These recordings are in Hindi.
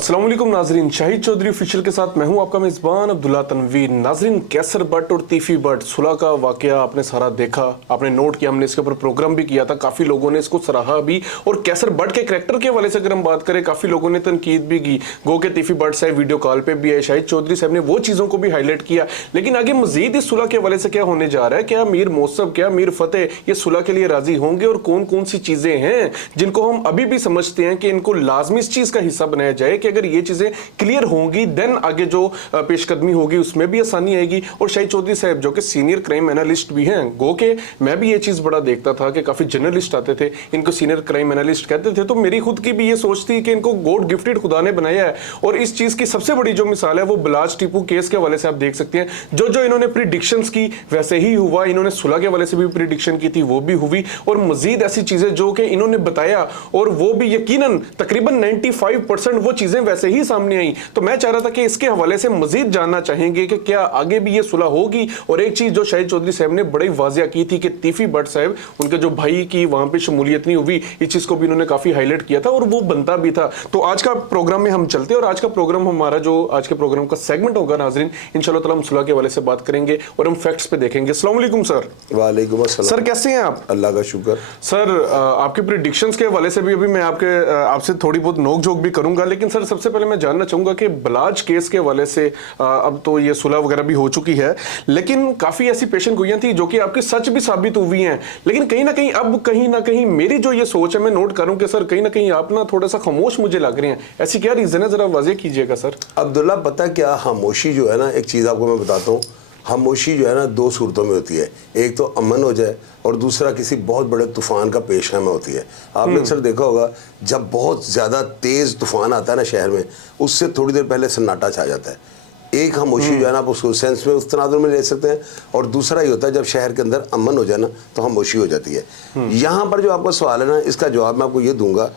अस्सलाम वालेकुम नाजरीन, शाहिद चौधरी ऑफिशियल के साथ मैं हूं आपका मेज़बान अब्दुल्ला तनवीर। नाजरीन, कैसर बट और तीफी बट सुलह का वाकया आपने सारा देखा, आपने नोट किया, हमने इसके ऊपर प्रोग्राम भी किया था, काफ़ी लोगों ने इसको सराहा भी। और कैसर बट के करैक्टर के हवाले से अगर हम बात करें, काफ़ी लोगों ने तनकीद भी की। गो के तीफी बट साहब वीडियो कॉल पर भी आए, शाहिद चौधरी साहब ने वो चीज़ों को भी हाईलाइट किया। लेकिन आगे मजीद इस सुलह के हवाले से क्या होने जा रहा है, क्या मीर मौसम, क्या मीर फतेह ये सुलह के लिए राजी होंगे, और कौन कौन सी चीज़ें हैं जिनको हम अभी भी समझते हैं कि इनको लाजमी इस चीज़ का हिस्सा बनाया जाए कि अगर ये चीज़ें क्लियर होंगी देन आगे जो पेशकदमी होगी उसमें भी आसानी आएगी। और शाहिद चौधरी साहब जो कि सीनियर क्राइम एनालिस्ट भी हैं, गो के मैं भी ये चीज़ बड़ा देखता था कि काफ़ी जर्नलिस्ट आते थे, इनको सीनियर क्राइम एनालिस्ट कहते थे, तो मेरी खुद की भी ये सोच थी कि इनको गॉड गिफ्टेड खुदा ने बनाया है। और इस चीज़ की सबसे बड़ी जो मिसाल है वो बलाज टीपू केस के हवाले से आप देख सकते हैं। जो जो इन्होंने प्रिडिक्शंस की वैसे ही हुआ, इन्होंने सुलह के हवाले से भी प्रिडिक्शन की थी वो भी हुई, और मजीद ऐसी चीज़ें जो कि इन्होंने बताया और वो भी यकीनन तकरीबन 95% वो चीज़ें वैसे ही सामने आई। तो मैं चाह रहा था कि इसके हवाले से मजीद जानना चाहेंगे कि क्या आगे भी ये सुलह होगी। और एक चीज जो शाहिद चौधरी साहब ने बड़ी वाजिया की थी कि तीफी बट साहब उनके जो भाई की वहां पे शमूलियत नहीं हुई, इस चीज को भी इन्होंने काफी हाईलाइट किया था और वो बनता भी था। तो आज का प्रोग्राम में हम चलते हैं और आज का प्रोग्राम हमारा जो आज के प्रोग्राम का सेगमेंट होगा नाजरीन, इंशाल्लाह ताला हम सुलह के हवाले से बात करेंगे और हम फैक्ट्स पे देखेंगे। अस्सलाम वालेकुम सर। वालेकुम अस्सलाम सर, कैसे हैं आप? अल्लाह का शुक्र। सर, आपके प्रिडिक्शंस के हवाले से भी अभी मैं आपसे थोड़ी बहुत नोक झोंक भी करूंगा, लेकिन सर सबसे पहले मैं जानना चाहूंगा कि बलाज केस के हवाले से अब तो ये सुलह वगैरह भी हो चुकी है, लेकिन काफी ऐसी पेशन गोइयां थी जो कि आपकी सच भी साबित हुई हैं। लेकिन कहीं ना कहीं मेरी जो ये सोच है, मैं नोट करूं कि सर कहीं ना कहीं आप ना थोड़ा सा खामोश मुझे लग रहे हैं, ऐसी क्या रीजन है, जरा वाज़ेह कीजिएगा सर। अब्दुल्ला, पता क्या, खामोशी जो है ना, एक चीज़ आपको मैं बताता हूँ, खामोशी जो है ना दो सूरतों में होती है। एक तो अमन हो जाए और दूसरा किसी बहुत बड़े तूफान का पेशा में होती है। आपने अक्सर देखा होगा जब बहुत ज़्यादा तेज़ तूफान आता है ना शहर में, उससे थोड़ी देर पहले सन्नाटा छा जाता है। एक खामोशी जो है ना आप उसको सेंस में उस तनाजुर में ले सकते हैं, और दूसरा ये होता है जब शहर के अंदर अमन हो जाए ना तो खामोशी हो जाती है। यहाँ पर जो आपका सवाल है ना, इसका जवाब मैं आपको ये दूंगा।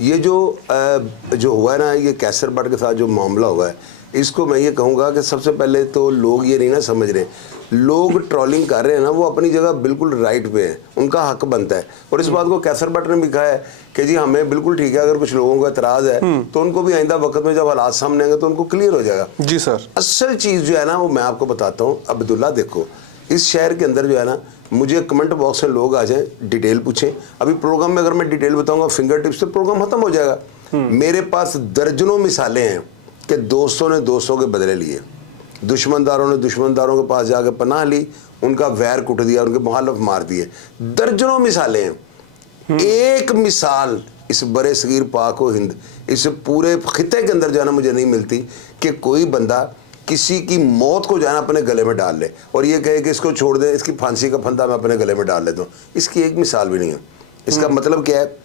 ये जो हुआ है ना, ये कैसर बट के साथ जो मामला हुआ है, इसको मैं ये कहूँगा कि सबसे पहले तो लोग ये नहीं ना समझ रहे, लोग ट्रोलिंग कर रहे हैं ना, वो अपनी जगह बिल्कुल राइट पे हैं, उनका हक बनता है। और इस बात को कैसर बट ने भी कहा है कि जी हमें बिल्कुल ठीक है, अगर कुछ लोगों का एतराज़ है तो उनको भी आइंदा वक्त में जब हालात सामने आएंगे तो उनको क्लियर हो जाएगा। जी सर। असल चीज़ जो है ना वो मैं आपको बताता हूँ अब्दुल्ला। देखो, इस शहर के अंदर जो है ना, मुझे कमेंट बॉक्स में लोग आ जाएं, डिटेल पूछें। अभी प्रोग्राम में अगर मैं डिटेल बताऊँगा फिंगर टिप्स, तो प्रोग्राम खत्म हो जाएगा। मेरे पास दर्जनों मिसालें हैं कि दोस्तों ने दोस्तों के बदले लिए, दुश्मनदारों ने दुश्मनदारों के पास जाकर पनाह ली, उनका वैर कुट दिया, उनके मुखालिफ मार दिए। दर्जनों मिसालें हैं। एक मिसाल इस बड़े सगीर पाक व हिंद, इस पूरे खिते के अंदर जो है ना मुझे नहीं मिलती कि कोई बंदा किसी की मौत को जाना अपने गले में डाल ले और ये कहे कि इसको छोड़ दे, इसकी फांसी का फंदा मैं अपने गले में डाल लेता हूँ। इसकी एक मिसाल भी नहीं है। इसका मतलब क्या है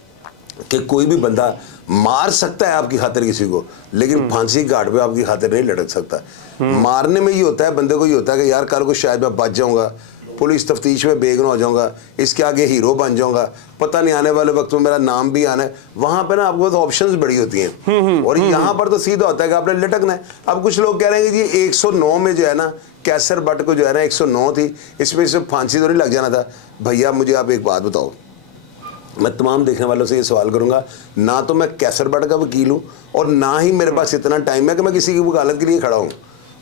कि कोई भी बंदा मार सकता है आपकी खातिर किसी को, लेकिन फांसी घाट पे आपकी खातिर नहीं लटक सकता। मारने में ये होता है, बंदे को ये होता है कि यार कल को शायद मैं बच जाऊंगा, पुलिस तफ्तीश में बेगुनाह हो जाऊंगा, इसके आगे हीरो बन जाऊंगा, पता नहीं आने वाले वक्त में मेरा नाम भी आना है। वहां पे ना आपको तो ऑप्शंस बड़ी होती हैं, और यहाँ पर तो सीधा होता है कि आपने लटकना है। अब कुछ लोग कह रहे हैं कि ये 109 में जो है ना कैसर बट को जो है ना 109 थी, इसमें सिर्फ फांसी तो नहीं लग जाना था। भैया मुझे आप एक बात बताओ, मैं तमाम देखने वालों से ये सवाल करूंगा, ना तो मैं कैसर बट का वकील हूँ और ना ही मेरे पास इतना टाइम है कि मैं किसी की वकालत के लिए खड़ा हूँ,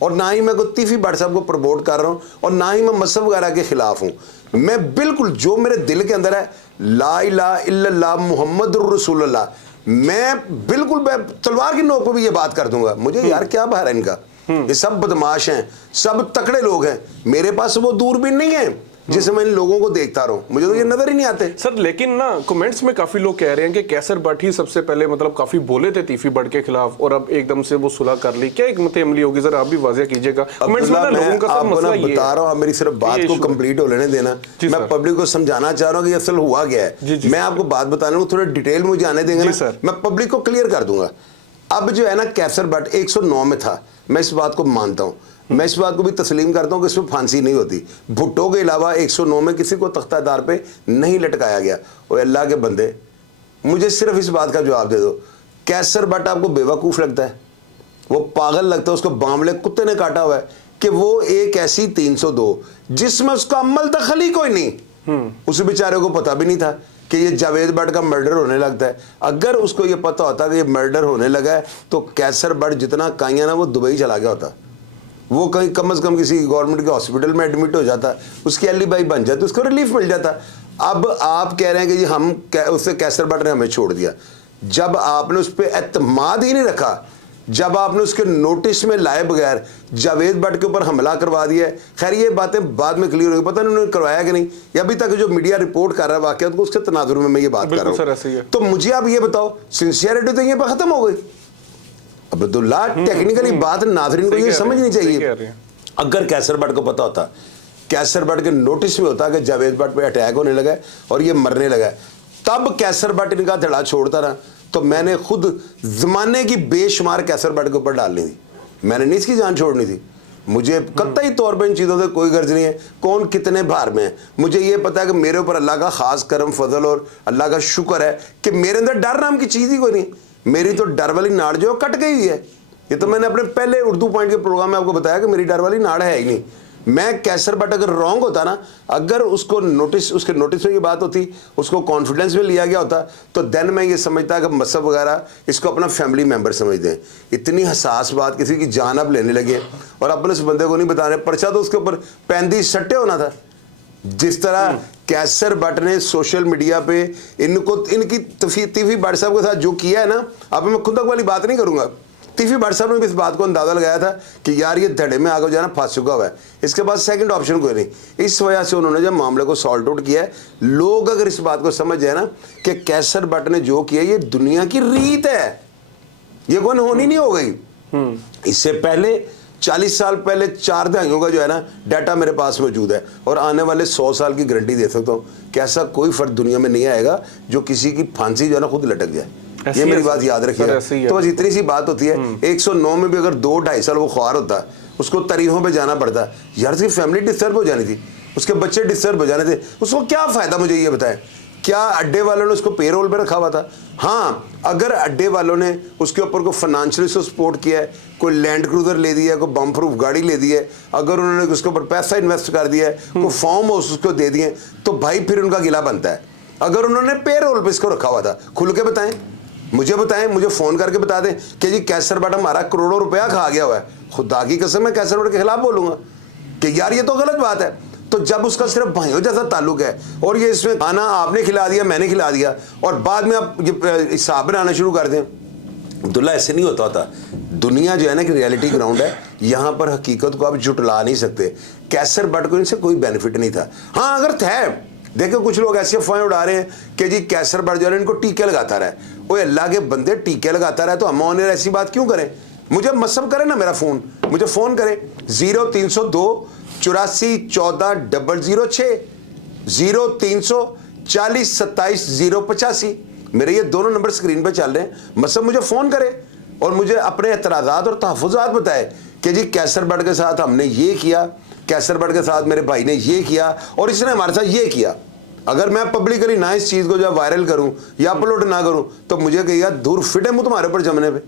और ना ही मैं कोई तीफी बट साहब को प्रमोट कर रहा हूँ, और ना ही मैं मसहब वगैरह के खिलाफ हूँ। मैं बिल्कुल जो मेरे दिल के अंदर है, ला इलाहा इल्लल्लाह मुहम्मदुर रसूलुल्लाह, मैं बिल्कुल मैं तलवार की नोक पर भी ये बात कर दूंगा। मुझे यार क्या बाहर है इनका, ये सब बदमाश हैं, सब तकड़े लोग हैं। मेरे पास वो दूरबीन नहीं है जिससे मैं इन लोगों को देखता रहूं, मुझे तो ये नजर ही नहीं आते। सर लेकिन ना कमेंट्स में काफी लोग कह रहे हैं कि कैसर बट ही सबसे पहले मतलब काफी बोले थे तीफी बट के खिलाफ, और अब एकदम से वो सुलह कर ली। क्या हिकमत अमली होगी, जरा आप भी वाज़ेह कीजिएगा। कमेंट्स में ना लोगों का सब मसला ये बता रहा हूं, मेरी सिर्फ बात को कंप्लीट हो लेने देना। मैं पब्लिक को समझाना चाह रहा हूं कि असल हुआ क्या है। मैं आपको बात बताने को थोड़ा डिटेल मुझे आने देंगे ना, मैं पब्लिक को क्लियर कर दूंगा। अब जो है ना कैसर बट 109 में था, मैं इस बात को मानता हूं, मैं इस बात को भी तस्लीम करता हूं कि इसमें फांसी नहीं होती। भुट्टो के अलावा 109 में किसी को तख्तादार पे नहीं लटकाया गया। और अल्लाह के बंदे, मुझे सिर्फ इस बात का जवाब दे दो, कैसर बट आपको बेवकूफ़ लगता है, वो पागल लगता है, उसको बामले कुत्ते ने काटा हुआ है कि वो एक ऐसी 302 जिसमें उसका अमल दखल ही कोई नहीं, उस बेचारे को पता भी नहीं था कि ये जावेद भट्ट का मर्डर होने लगता है। अगर उसको ये पता होता कि ये मर्डर होने लगा है तो कैसर भट्ट जितना काइया ना वो दुबई चला गया होता, वो कहीं कम से कम किसी गवर्नमेंट के हॉस्पिटल में एडमिट हो जाता, उसकी एलिबाई बन जाती, उसको रिलीफ मिल जाता। अब आप कह रहे हैं कि जी हम उससे कैसर भट्ट ने हमें छोड़ दिया। जब आपने उस पर एतमाद ही नहीं रखा, जब आपने उसके नोटिस में लाए बगैर जावेद भट्ट के ऊपर हमला करवा दिया है। खैर ये बातें बाद में क्लियर होगी, पता नहीं उन्होंने करवाया कि नहीं, या अभी तक जो मीडिया रिपोर्ट कर रहा है वाकया को उसके तनाजुर में मैं ये बात कर रहा हूँ। तो मुझे आप ये बताओ, सिंसियरिटी तो ये खत्म हो गई। अब्दुल्ला टेक्निकली बात नाज़रीन को ये समझनी चाहिए। अगर कैसर भट्ट को पता होता, कैसर भट्ट के नोटिस में होता कि जावेद भट्ट पे अटैक होने लगा है और ये मरने लगा है, तब कैसर भट्ट इनका धड़ा छोड़ता रहा तो मैंने खुद जमाने की बेशुमार कैसर भट्ट के ऊपर डालनी थी, मैंने नहीं इसकी जान छोड़नी थी। मुझे कतई तौर पर इन चीज़ों से कोई गर्ज नहीं है कौन कितने भार में है। मुझे ये पता है कि मेरे ऊपर अल्लाह का खास करम फजल और अल्लाह का शुक्र है कि मेरे अंदर डर नाम की चीज़ ही कोई नहीं। मेरी तो डर वाली नाड़ जो कट गई हुई है। ये तो मैंने अपने पहले उर्दू पॉइंट के प्रोग्राम में आपको बताया कि मेरी डर वाली नाड़ है ही नहीं। मैं कैसर भट्ट अगर रॉन्ग होता ना, अगर उसको नोटिस, उसके नोटिस में ये बात होती, उसको कॉन्फिडेंस में लिया गया होता, तो देन मैं ये समझता कि मसहब वगैरह इसको अपना फैमिली मेम्बर समझते हैं। इतनी हसास बात, किसी की जान अब लेने लगे और अपने उस बंदे को नहीं बता रहे, पर्चा तो उसके ऊपर 35 सट्टे होना था। जिस तरह कैसर भट्ट ने सोशल मीडिया पे इनकी तीफी भट्ट साहब के साथ जो किया है ना, अब मैं खुद तक वाली बात नहीं करूंगा, तीफी भट्ट साहब ने भी इस बात को अंदाजा लगाया था कि यार ये धड़े में आगे जाना फंस चुका हुआ है, इसके बाद सेकंड ऑप्शन कोई नहीं। इस वजह से उन्होंने जब मामले को सॉल्ट आउट किया है, लोग अगर इस बात को समझ जाए ना कि कैसर भट्ट ने जो किया ये दुनिया की रीत है, ये कोई होनी नहीं हो गई। इससे पहले 40 साल पहले 4 दहाइयों का जो है ना डाटा मेरे पास मौजूद है और आने वाले 100 साल की गारंटी दे सकता हूँ कि ऐसा कोई फर्द दुनिया में नहीं आएगा जो किसी की फांसी जो है ना खुद लटक जाए। ये मेरी बात याद रखिए। तो बस इतनी सी बात होती है। 109 में भी अगर 2-2.5 साल वो ख्वार होता, उसको तरीहों पे जाना पड़ता, यार उसकी फैमिली डिस्टर्ब हो जानी थी, उसके बच्चे डिस्टर्ब हो जाने थे, उसको क्या फायदा, मुझे ये बताएं। क्या अड्डे वालों ने उसको पेरोल पे रखा हुआ था? हाँ, अगर अड्डे वालों ने उसके ऊपर कोई फाइनेंशियली सपोर्ट किया है, कोई लैंड क्रूजर ले दिया है, कोई बम प्रूफ गाड़ी ले दी है, अगर उन्होंने उसके ऊपर पैसा इन्वेस्ट कर दिया है, कोई फार्म हाउस उसको दे दिए, तो भाई फिर उनका गिला बनता है। अगर उन्होंने पेरोल पे इसको रखा हुआ था, खुल के बताएं, मुझे बताएं, मुझे फ़ोन करके बता दें कि जी कैसर भट्ट हमारा करोड़ों रुपया खा गया हुआ है। खुदा की कसम मैं कैसर भट्ट के खिलाफ बोलूँगा कि यार ये तो गलत बात है। तो जब उसका सिर्फ भाइयों जैसा ताल्लुक है और ये इसमें खाना आपने खिला दिया, मैंने खिला दिया, और बाद में आप हिसाब बनाना शुरू कर दें, अब्दुल्ला ऐसे नहीं होता। दुनिया जो है ना कि रियलिटी ग्राउंड है, यहाँ पर हकीकत को आप जुटला नहीं सकते। कैसर भट्ट को इनसे कोई बेनिफिट नहीं था। हाँ, अगर था, देखो कुछ लोग ऐसे अफवाहें उड़ा रहे हैं कि जी कैसर भट्ट जो है इनको टीके लगाता रहे। वो अल्लाह के बंदे, टीके लगाता रहे तो हम ऑनर ऐसी बात क्यों करें? मुझे मसब करें ना, मेरा फ़ोन, मुझे फ़ोन करें 0302 84 14 006 0340 27 085। मेरे ये दोनों नंबर स्क्रीन पे चल रहे हैं। मसब मुझे फ़ोन करें और मुझे अपने एतराज़ात और तहफ़्फ़ुज़ात बताए कि जी कैसर भट्ट के साथ हमने ये किया, कैसर भट्ट के साथ मेरे भाई ने ये किया और इसने हमारे साथ ये किया। अगर मैं पब्लिकली ना इस चीज़ को जब वायरल करूं या अपलोड ना करूं तो मुझे कहिएगा दूर फिटे मुँह तुम्हारे ऊपर जमने पे।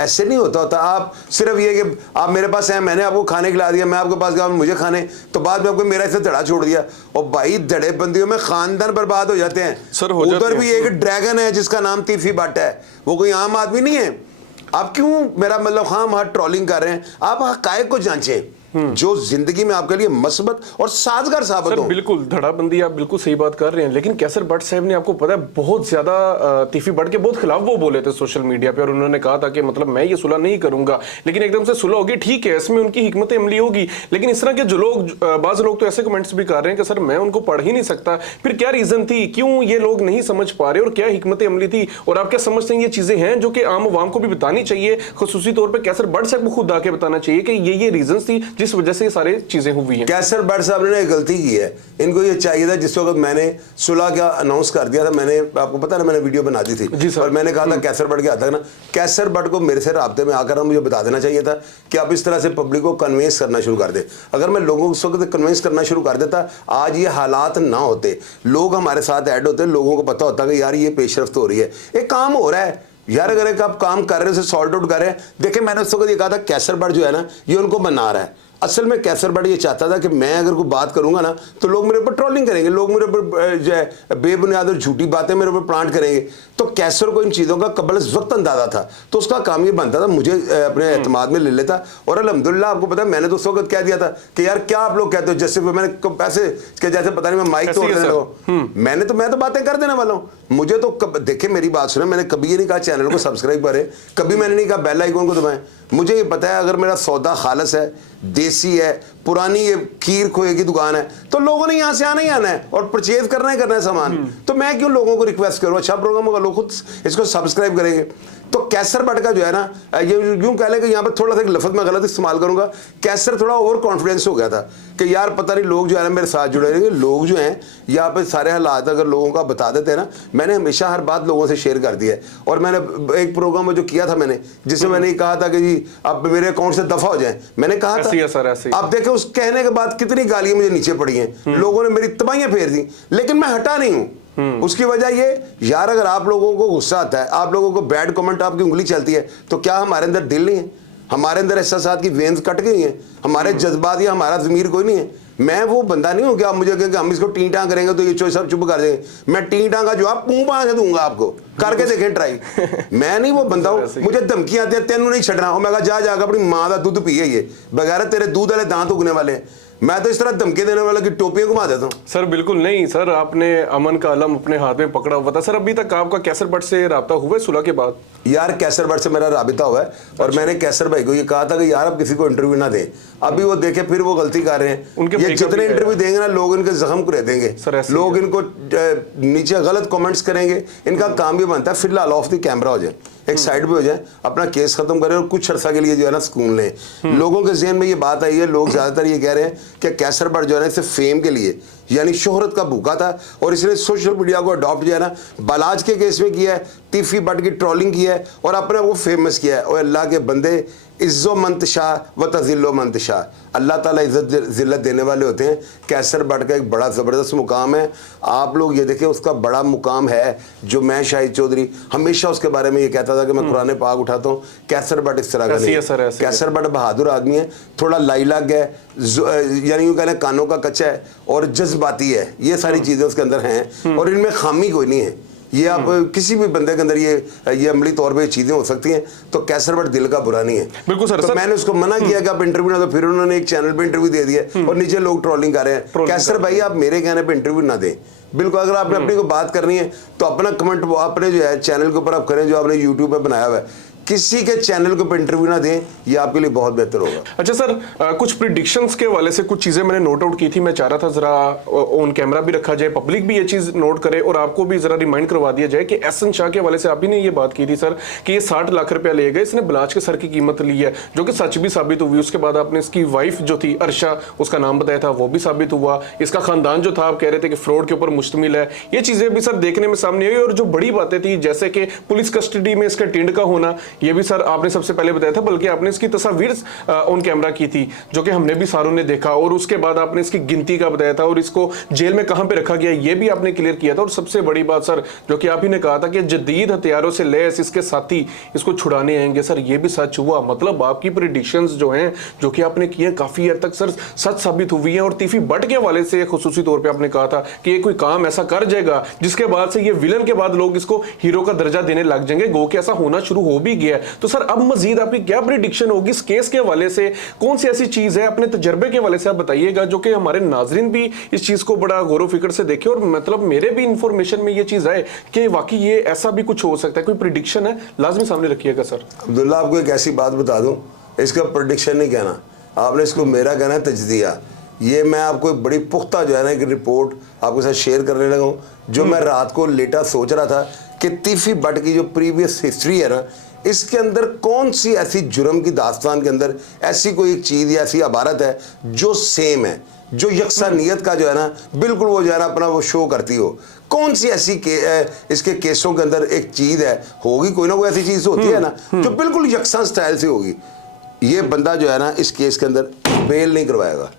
ऐसे नहीं होता। आप सिर्फ ये कि आप मेरे पास हैं, मैंने आपको खाने खिला दिया, मैं आपके पास गया मुझे खाने, तो बाद में आपको मेरा इसे धड़ा छोड़ दिया। और भाई धड़े बंदियों में खानदान बर्बाद हो जाते हैं। सर उधर भी एक ड्रैगन है जिसका नाम तीफी भट्ट है, वो कोई आम आदमी नहीं है। आप क्यों मेरा मतलब खाम हाथ ट्रोलिंग कर रहे हैं? आप हकायक को जांचें जो जिंदगी में आपके लिए मस्बत और साजगार साबित हो। बिल्कुल धड़ाबंदी, आप बिल्कुल सही बात कर रहे हैं। लेकिन कैसर भट्ट साहब ने, आपको पता है, बहुत ज्यादा तीफी भट्ट के बहुत खिलाफ वो बोले थे सोशल मीडिया पे, और उन्होंने कहा था कि मतलब मैं ये सुलह नहीं करूंगा, लेकिन एकदम से सुलह होगी, ठीक है, इसमें उनकी हिकमत अमली होगी। लेकिन इस तरह के जो लोग, बाज़ लोग तो ऐसे कमेंट्स भी कर रहे हैं कि सर मैं उनको पढ़ ही नहीं सकता। फिर क्या रीजन थी, क्यों ये लोग नहीं समझ पा रहे और क्या हिकमत अमली थी? और आप क्या समझते हैं ये चीजें हैं जो कि आम आवाम को भी बतानी चाहिए, खुसूसी तौर पर कैसर भट्ट साहब को खुद आके बताना चाहिए कि ये रीजन थी जिस वजह से ये सारे चीजें हुई हैं? कैसर भट्ट साहब ने गलती की है। इनको ये चाहिए था, जिस वक्त मैंने सुलह का अनाउंस कर दिया था, मैंने आपको पता ना, मैंने वीडियो बना दी थी और मैंने कहा था कैसर भट्ट के हाथ तक ना, कैसर भट्ट को मेरे से राब्ते में आकर मुझे बता देना चाहिए था कि आप इस तरह से पब्लिक को कन्विंस करना शुरू कर दे। अगर मैं लोगों को उस वक्त कन्विंस करना शुरू कर देता, आज ये हालात ना होते, लोग हमारे साथ ऐड होते, लोगों को पता होता कि यार ये पेशरफ्त हो रही है, एक काम हो रहा है। यार अगर एक आप काम कर रहे हो, सॉल्ट आउट कर रहे हैं, देखिए मैंने उस वक्त ये कहा था कैसर बट जो है ना ये उनको बना रहा है। असल में कैसर बट ये चाहता था कि मैं अगर कोई बात करूंगा ना तो लोग मेरे ऊपर ट्रोलिंग करेंगे, लोग मेरे ऊपर जो है बेबुनियाद और झूठी बातें मेरे ऊपर प्लांट करेंगे। तो कैसर को इन चीज़ों का कबल इस वक्त अंदाजा था, तो उसका काम ये बनता था मुझे अपने एतमाद में ले लेता। और अल्हम्दुलिल्लाह आपको पता है मैंने तो उस वक्त कह दिया था कि यार क्या आप लोग कहते हो, जैसे मैंने पैसे के जैसे पता नहीं मैं माइक तोड़ देने लगा, मैं तो बातें कर देने वाला हूँ। मुझे तो देखे मेरी बात सुने, मैंने कभी ये नहीं कहा चैनल को सब्सक्राइब करें, कभी मैंने नहीं कहा बेल आइकन को दबाएं। मुझे ये पता है अगर मेरा सौदा खालस है, देसी है, पुरानी ये खीर खोए की दुकान है, तो लोगों ने यहाँ से आना ही आना है और परचेज करना है सामान। तो मैं क्यों लोगों को रिक्वेस्ट करूँ, अच्छा प्रोग्राम होगा, लोग खुद इसको सब्सक्राइब करेंगे। तो कैसर बट का जो है ना ये यूं कह लें कि यहाँ पर थोड़ा सा एक लफ्ज़ मैं गलत इस्तेमाल करूंगा, कैसर थोड़ा ओवर कॉन्फिडेंस हो गया था कि यार पता नहीं लोग जो है ना मेरे साथ जुड़े रहेंगे। लोग जो हैं यहाँ पे सारे हालात अगर लोगों का बता देते हैं ना, मैंने हमेशा हर बात लोगों से शेयर कर दी है। और मैंने एक प्रोग्राम में जो किया था मैंने, जिसमें मैंने कहा था कि जी आप मेरे अकाउंट से दफा हो जाए, मैंने कहा था आप देखें उस कहने के बाद कितनी गालियां मुझे नीचे पड़ी हैं, लोगों ने मेरी तबाहियां फेर दी, लेकिन मैं हटा नहीं हूं। उसकी वजह ये यार अगर आप लोगों को गुस्सा आता है, आप लोगों को बैड कमेंट आपकी उंगली चलती है, तो क्या हमारे अंदर दिल नहीं है, हमारे अंदर एहसासात की वेन्स कट गई हैं, हमारे जज्बात या हमारा ज़मीर कोई नहीं है। मैं वो बंदा नहीं हूँ कि आप मुझे कहें कि हम इसको टी टाँ करेंगे तो ये सब चुप कर देंगे। मैं टी टाँ का जवाब पूं पा से दूंगा, आपको करके देखें ट्राई। मैं नहीं वो बंदा हूँ, मुझे धमकियाँ आती है तेनों नहीं छड़ना, मैं कहा जाकर अपनी माँ का दूध पिए, ये बगैर तेरे दूध वाले दांत उगने वाले हैं। मैं तो इस तरह धमकी देने वाला की टोपियां घुमा देता हूँ। सर बिल्कुल नहीं सर, आपने अमन का अलम अपने हाथ में पकड़ा हुआ था। सर अभी तक आपका कैसर बट से राब्ता हुआ है सुलह के बाद? यार कैसर बट से मेरा राबिता हुआ है और मैंने कैसर भाई को ये कहा था कि यार आप किसी को इंटरव्यू ना दें। अभी वो देखे फिर वो गलती कर रहे हैं, उनके ये जितने इंटरव्यू देंगे ना लोग इनके जख्म को रह देंगे, लोग इनको नीचे गलत कमेंट्स करेंगे। इनका काम भी बनता है फिलहाल ऑफ द कैमरा हो जाए, एक साइड पे हो जाए, अपना केस खत्म करें और कुछ अरसा के लिए जो है ना सुकून लें। लोगों के जहन में ये बात आई है, लोग ज्यादातर ये कह रहे हैं कि कैसर बट जो है ना सिर्फ फेम के लिए यानी शोहरत का भूखा था और इसने सोशल मीडिया को अडॉप्ट जो है ना बालाज के केस में किया है, तीफी बट की ट्रोलिंग की है और अपने वो फेमस किया है। और अल्लाह के बंदे इज्जो मंतशा व तजिल्लो मंतशा, अल्लाह ताला इज्जत जिल्लत देने वाले होते हैं। कैसर बट का एक बड़ा ज़बरदस्त मुकाम है, आप लोग ये देखें उसका बड़ा मुकाम है। जो मैं शाहिद चौधरी हमेशा उसके बारे में ये कहता था कि मैं कुरान पाक उठाता हूँ, कैसर बट इस तरह का नहीं है। कैसर बट बहादुर आदमी है, थोड़ा लाइलाग है, यानी यूँ कहना कानों का कच्चा है और जज्बाती है, ये सारी चीज़ें उसके अंदर हैं और इनमें खामी कोई नहीं है। ये आप किसी भी बंदे के अंदर ये अमली तौर पे चीजें हो सकती हैं, तो कैसर बट दिल का बुरा नहीं है। बिल्कुल सर, तो मैंने उसको मना किया कि आप इंटरव्यू ना दो, फिर उन्होंने एक चैनल पे इंटरव्यू दे दिया और नीचे लोग ट्रोलिंग कर रहे हैं। कैसर भाई आप मेरे कहने पे इंटरव्यू ना दें, बिल्कुल अगर आपने अपनी को बात करनी है तो अपना कमेंट वो अपने जो है चैनल के ऊपर आप करें जो आपने यूट्यूब पे बनाया हुआ है, किसी के चैनल को इंटरव्यू ना दें, ये आपके लिए बहुत बेहतर होगा। अच्छा सर, कुछ प्रिडिक्शंस के वाले से कुछ चीजें मैंने नोट आउट की थी, मैं चाह रहा था जरा ऑन कैमरा भी रखा जाए, पब्लिक भी ये चीज नोट करे और आपको भी जरा रिमाइंड करवा दिया जाए कि एहसन शाह के वाले से आप ही ने ये बात की थी सर कि ये 60 लाख रुपया ले गए, इसने बलाच के सर की कीमत ली है, जो कि सच भी साबित हुई। उसके बाद आपने इसकी वाइफ जो थी अर्शा, उसका नाम बताया था, वो भी साबित हुआ। इसका खानदान जो था आप कह रहे थे कि फ्रॉड के ऊपर मुश्तमिल है, ये चीजें भी सर देखने में सामने आई। और जो बड़ी बातें थी जैसे कि पुलिस कस्टडी में इसका टिंड का होना, ये भी सर आपने सबसे पहले बताया था, बल्कि आपने इसकी तस्वीर ऑन कैमरा की थी जो कि हमने भी सारों ने देखा। और उसके बाद आपने इसकी गिनती का बताया था और इसको जेल में कहां पे रखा गया ये भी आपने क्लियर किया था। और सबसे बड़ी बात सर जो कि आप ही ने कहा था कि जदीद हथियारों से लैस इसके साथी इसको छुड़ाने आएंगे, सर ये भी सच हुआ। मतलब आपकी प्रेडिक्शंस जो हैं जो कि आपने किए काफी हद तक सर सच साबित हुई है। और तीफी बट के वाले से खुसूसी तौर पर आपने कहा था कि ये कोई काम ऐसा कर जाएगा जिसके बाद से ये विलन के बाद लोग इसको हीरो का दर्जा देने लग जाएंगे, गो कि ऐसा होना शुरू हो भी गया है। तो सर अब मजीद आपकी क्या प्रेडिक्शन होगी इस केस के हवाले से? कौन सी ऐसी चीज है अपने तजर्बे के हवाले से आप बताइएगा जो कि हमारे नाजरीन भी इस चीज को बड़ा गौर फिक्र से देखे और मतलब मेरे भी इंफॉर्मेशन में ये चीज आए कि वाकई ये ऐसा भी कुछ हो सकता है। कोई प्रेडिक्शन है लाजमी सामने रखिएगा सर। अब्दुल्ला आपको एक ऐसी बात बता दूं, इसका प्रेडिक्शन नहीं कहना आपने, इसको मेरा कहना है तजदिया। ये मैं आपको एक बड़ी पुख्ता जो है ना एक रिपोर्ट आपके साथ शेयर करने लगा हूँ, जो मैं रात को लेटा सोच रहा था कि तीफी बट की जो प्रीवियस हिस्ट्री है ना, इसके अंदर कौन सी ऐसी जुर्म की दास्तान के अंदर ऐसी कोई एक चीज़ या ऐसी अबारत है जो सेम है, जो यकसा नियत का जो है ना बिल्कुल वो जो है ना अपना वो शो करती हो। कौन सी ऐसी इसके केसों के अंदर एक चीज़ है, होगी कोई ना कोई ऐसी चीज़ होती है ना जो बिल्कुल यकसा स्टाइल से होगी। ये बंदा जो है ना इस केस के अंदर बेल नहीं करवाएगा,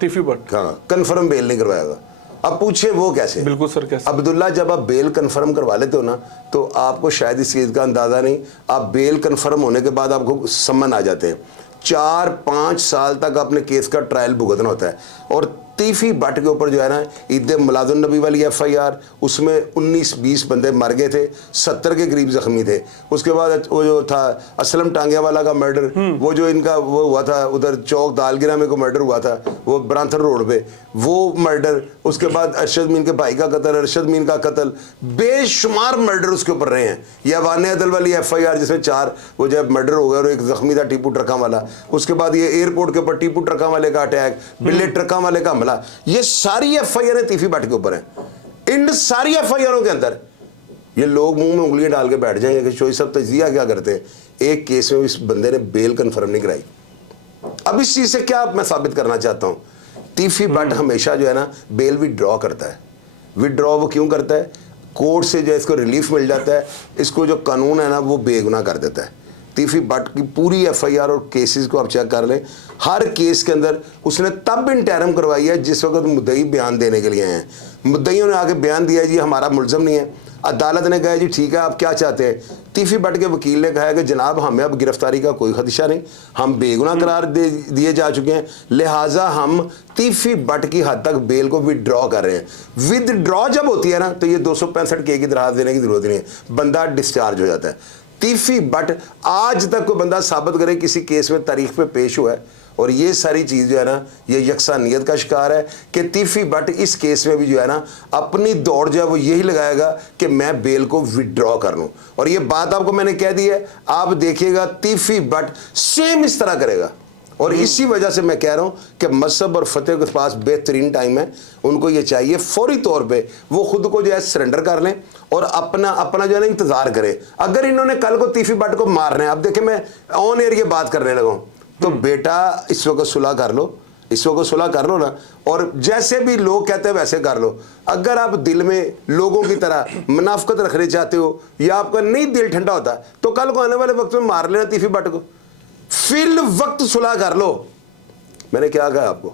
तीफी बट, हाँ कन्फर्म बेल नहीं करवाएगा। अब पूछे वो कैसे? बिल्कुल सर, कैसे? अब्दुल्ला, जब आप बेल कंफर्म करवा लेते हो ना, तो आपको शायद इस चीज़ का अंदाज़ा नहीं, आप बेल कंफर्म होने के बाद आपको सम्मन आ जाते हैं। 4-5 साल तक अपने केस का ट्रायल भुगतना होता है। और तीफी भट्ट के ऊपर जो है ना, ईद मिलादुन नबी वाली FIR, उसमें 19-20 बंदे मर गए थे, 70 के करीब जख्मी थे। उसके बाद वो जो था असलम टांगिया वाला का मर्डर, वो जो इनका वो हुआ था उधर चौक दालगिरा में को मर्डर हुआ था, वो ब्रांथर रोड पे, वो मर्डर। उसके बाद अरशद मीन के भाई का कत्ल, अरशद मीन का कत्ल, बेशुमार मर्डर उसके ऊपर रहे हैं। या वाने अदल वाली FIR जिसमें 4 वो जब मर्डर हो गया और एक जख्मी था टीपू ट्रका वाला। उसके बाद ये एयरपोर्ट के ऊपर टीपू ट्रका वाले का अटैक, बिल्ले ट्रका वाले का हमला, ये सारी FIR तीफी भट्ट के ऊपर है। इन सारी FIRों के अंदर ये लोग मुंह में उंगलियां डाल के बैठ जाएंगे कि चोई साहब तजिया क्या करते हैं। एक केस में इस बंदे ने बेल कंफर्म नहीं कराई। अब इस चीज से क्या मैं साबित करना चाहता हूं, तीफी भट्ट हमेशा जो है ना बेल विड्रॉ करता है। विड्रॉ वो क्यों करता है? कोर्ट से जो इसको रिलीफ मिल जाता है, इसको जो कानून है ना वो बेगुनाह कर देता है। तीफी भट्ट की पूरी FIR और केसेस को आप चेक कर लें, हर केस के अंदर उसने तब इंटरम करवाई है जिस वक्त मुद्दई बयान देने के लिए हैं। मुद्दईयों ने आके बयान दिया जी हमारा मुलजम नहीं है, अदालत ने कहा जी ठीक है आप क्या चाहते हैं। तीफी भट्ट के वकील ने कहा है कि जनाब हमें अब गिरफ्तारी का कोई खदशा नहीं, हम बेगुनाह करार दिए जा चुके हैं, लिहाजा हम तीफी भट्ट की हद तक बेल को विदड्रॉ कर रहे हैं। विदड्रॉ जब होती है ना तो ये 265 के की दरखास्त देने की जरूरत नहीं है, बंदा डिस्चार्ज हो जाता है। तीफी भट्ट आज तक कोई बंदा साबित करे किसी केस में तारीख पे पेश हुआ है, और ये सारी चीज़ जो है ना ये यकसानियत का शिकार है कि तीफी भट्ट इस केस में भी जो है ना अपनी दौड़ जो है वो यही लगाएगा कि मैं बेल को विड्रॉ कर लूँ। और ये बात आपको मैंने कह दी है, आप देखिएगा तीफी भट्ट सेम इस तरह करेगा। और इसी वजह से मैं कह रहा हूं कि मसहब और फतेह के पास बेहतरीन टाइम है। उनको ये चाहिए फौरी तौर पे वो खुद को जो है सरेंडर कर लें और अपना जो है ना इंतजार करें। अगर इन्होंने कल को तीफी भट्ट को मारना है, अब देखें मैं ऑन एयर ये बात करने लगा हूं, तो बेटा इस वक्त सुलह कर लो, इस वक्त सुलह कर लो ना, और जैसे भी लोग कहते हैं वैसे कर लो। अगर आप दिल में लोगों की तरह मुनाफकत रखने चाहते हो या आपका नहीं दिल ठंडा होता, तो कल को आने वाले वक्त में मार लेना तीफी भट्ट को, फिल वक्त सुलह कर लो। मैंने क्या कहा आपको?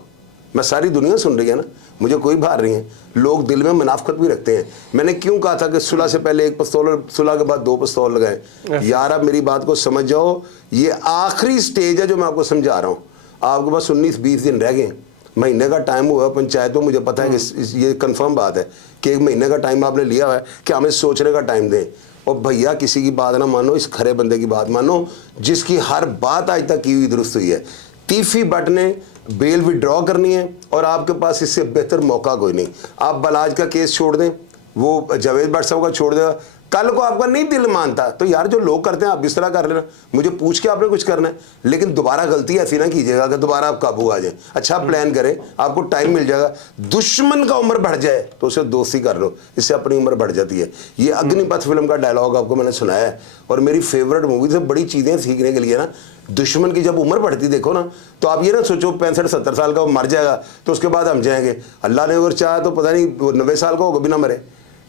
मैं सारी दुनिया सुन रही है ना, मुझे कोई भार नहीं है। लोग दिल में मुनाफकत भी रखते हैं। मैंने क्यों कहा था कि सुलह से पहले 1 पिस्तौल और सुलह के बाद 2 पिस्तौल लगाएं? यार आप मेरी बात को समझ जाओ, ये आखिरी स्टेज है जो मैं आपको समझा रहा हूँ। आपके पास 19-20 दिन रह गए, महीने का टाइम हुआ पंचायतों। मुझे पता है कि ये कंफर्म बात है कि 1 महीने का टाइम आपने लिया हुआ है कि हमें सोचने का टाइम दें। और भैया किसी की बात ना मानो, इस खरे बंदे की बात मानो जिसकी हर बात आज तक की हुई दुरुस्त हुई है। तीफी भट्ट ने बेल विड्रॉ करनी है और आपके पास इससे बेहतर मौका कोई नहीं। आप बलाज का केस छोड़ दें, वो जावेद भट्ट साहब का छोड़ देगा, कल को आपका नहीं दिल मानता तो यार जो लोग करते हैं आप इस तरह कर लेना, मुझे पूछ के आपने कुछ करना है, लेकिन दोबारा गलती ऐसी ना कीजिएगा कि दोबारा आप काबू आ जाए। अच्छा प्लान करें, आपको टाइम मिल जाएगा। दुश्मन का उम्र बढ़ जाए तो उसे दोस्ती कर लो, इससे अपनी उम्र बढ़ जाती है। ये अग्निपथ फिल्म का डायलॉग आपको मैंने सुनाया है और मेरी फेवरेट मूवी से बड़ी चीज़ें सीखने के लिए ना, दुश्मन की जब उम्र बढ़ती देखो ना, तो आप ये ना सोचो 65-70 साल का वो मर जाएगा तो उसके बाद हम जाएंगे। अल्लाह ने अगर चाहा तो पता नहीं वो 90 साल का होगा भी ना मरे।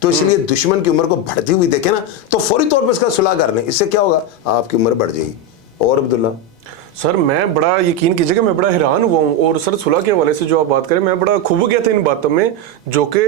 तो इसलिए दुश्मन की उम्र को बढ़ती हुई देखे ना तो फौरी तौर पर इसका सुलह कर लें, इससे क्या होगा आपकी उम्र बढ़ जाएगी। और अब्दुल्ला सर मैं बड़ा यकीन कीजिएगा मैं बड़ा हैरान हुआ हूँ। और सर सुलह के हवाले से जो आप बात करें, मैं बड़ा खूब गया था इन बातों में, जो कि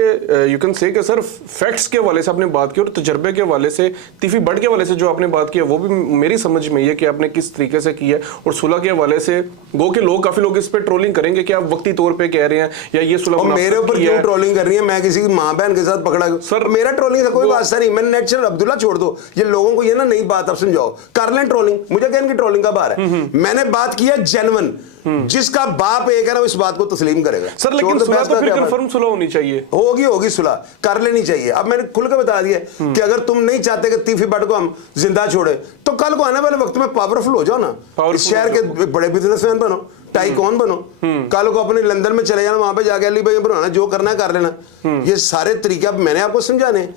यू कैन से कि सर फैक्ट्स के हवाले से आपने बात की और तजर्बे के हवाले से, तीफी भट्ट के हवाले से जो आपने बात की है वो भी मेरी समझ में ये कि आपने किस तरीके से की है। और सुलह के हवाले से गो के लोग, काफी लोग इस पर ट्रोलिंग करेंगे कि आप वक्ती तौर पर कह रहे हैं या ये सुलह मेरे ऊपर क्यों ट्रोलिंग कर रही है? मैं किसी की माँ बहन के साथ पकड़ा सर, मेरा ट्रोलिंग का कोई वास्ता नहीं। मैंने नेचुरल अब्दुल्ला छोड़ दो, ये लोगों को ये ना नई बात आप समझाओ, कर लें ट्रोलिंग, मुझे कहने की ट्रोलिंग का बार है। मैंने बात की है जेन्युइन, जिसका बाप एक है ना इस बात को तस्लीम करेगा सर। लेकिन सुलह तो फिर कंफर्म सुलह होनी चाहिए, होगी सुलह कर लेनी चाहिए। अब मैंने खुल के बता दिया कि अगर तुम नहीं चाहते कि तीफी भट्ट को हम जिंदा छोड़े तो कल को आने वाले वक्त में पावरफुल हो जाओ ना, इस शहर के बड़े बिजनेसमैन बनो, टाइकॉन बनो, कल को अपने लंदन में चले जाना, वहां पे जाके अली भाई बनाना, जो करना है कर लेना। ये सारे तरीके अब मैंने आपको समझाने।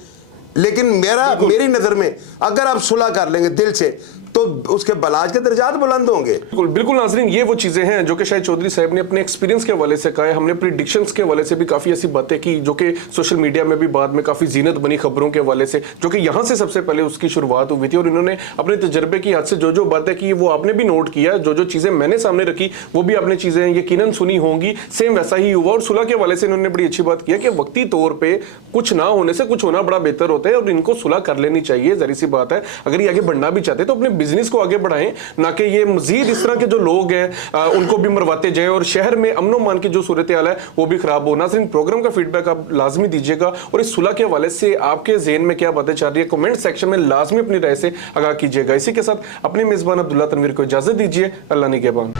लेकिन मेरी नजर में अगर आप सुलह कर लेंगे दिल से तो तो उसके बलाज के दर्जात बुलंद होंगे। बिल्कुल बिल्कुल नाजरीन, ये वो चीजें हैं जो कि शाहिद चौधरी साहब ने अपने एक्सपीरियंस के हवाले से कहा है। हमने प्रिडिक्शंस के हवाले से भी काफी ऐसी बातें की जो कि सोशल मीडिया में भी बाद में काफी जीनत बनी खबरों के हवाले से, जो कि यहाँ से सबसे पहले उसकी शुरुआत हुई थी। और इन्होंने अपने तजर्बे की हद से जो जो बातें की वो आपने भी नोट किया, जो जो चीजें मैंने सामने रखी वो भी आपने चीजें यकीनन सुनी होंगी, सेम वैसा ही हुआ। और सुलह के हवाले से इन्होंने बड़ी अच्छी बात किया कि वक्ती तौर पर कुछ ना होने से कुछ होना बड़ा बेहतर होता है और इनको सुलह कर लेनी चाहिए। जरी सी बात है, अगर ये आगे बढ़ना भी चाहते तो अपने बिजनेस को आगे बढ़ाएं, ना कि ये मजीद इस तरह के जो लोग हैं उनको भी मरवाते जाए और शहर में अमनो मान की जो सूरत हाल है वो भी खराब हो। नाज़रीन, प्रोग्राम का फीडबैक आप लाजमी दीजिएगा और इस सुलह के हवाले से आपके ज़हन में क्या बातें चल रही है कमेंट सेक्शन में लाजमी अपनी राय से आगाह कीजिएगा। इसी के साथ अपने मेज़बान अब्दुल्ला तनवीर को इजाज़त दीजिए। अल्लाह निगहबान।